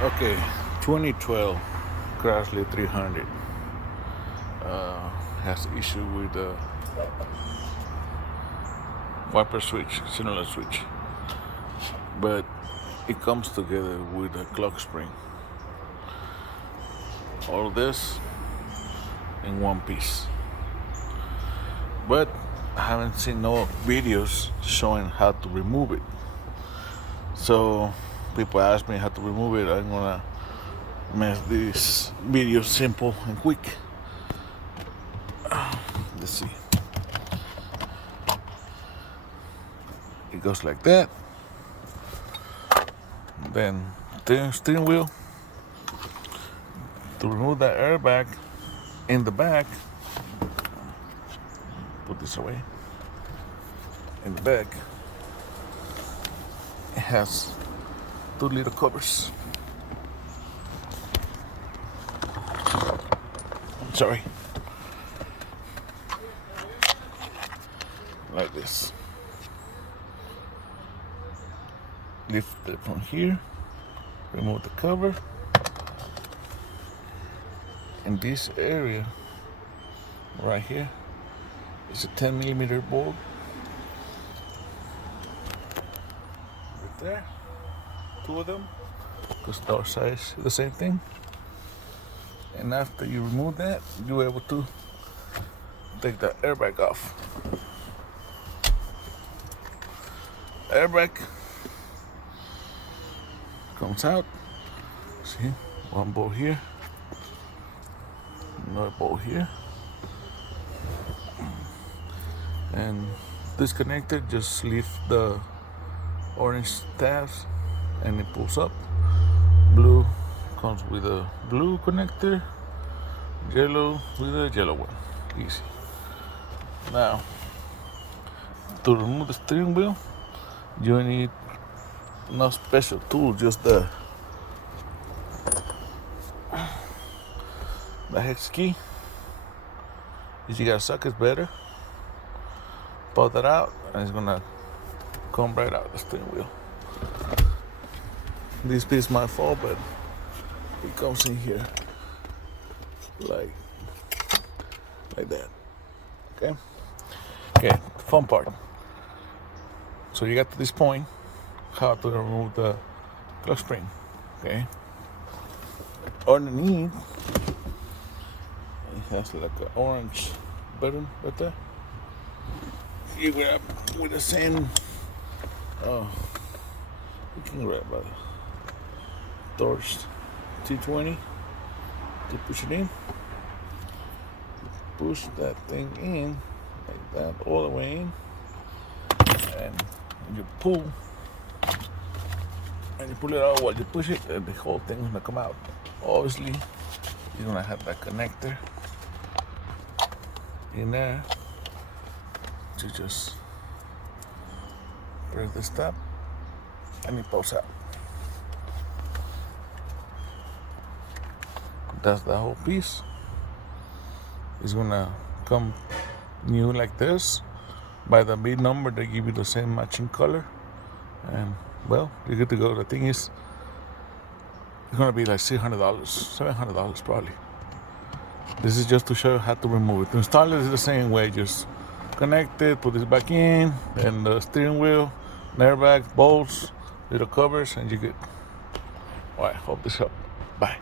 Okay, 2012 Chrysler 300 has issue with the wiper switch, cylinder switch, but it comes together with a clock spring. All this in one piece. But I haven't seen no videos showing how to remove it. So people ask me how to remove it. I'm gonna make this video simple and quick. Let's see. It goes like that. Then the steering wheel. To remove that airbag in the back, put this away. In the back, it has two little covers. Sorry. Like this. Lift it from here, remove the cover. In this area, right here, is a 10mm bolt. Right there, two of them, because the size is the same thing. And after you remove that, you're able to take the airbag off. Airbag comes out. See, one bolt here, another bolt here, and disconnected. Just leave the orange tabs and it pulls up. Blue comes with a blue connector, yellow with a yellow one. Easy. Now, to remove the steering wheel, you need no special tool, just the hex key. If you got sockets, better. Pull that out, and it's gonna come right out the steering wheel. This piece might fall, but it comes in here like that. Okay, fun part. So you got to this point, how to remove the clock spring. Okay, underneath it has like an orange button right there. You grab with the same you can grab a torch T20 to push it in. Push that thing in like that, all the way in, and you pull, and you pull it out while you push it, and the whole thing is gonna come out. Obviously, you're gonna have that connector in there to just press the stop, and it pops out. That's the whole piece. It's gonna come new like this. By the big number, they give you the same matching color, and well, you're good to go. The thing is, it's gonna be like $600, $700 probably. This is just to show you how to remove it. To install it is the same way. Just connect it, put this back in, and the steering wheel, airbag, bolts, little covers, and you're good. All right, hope this helped. Bye.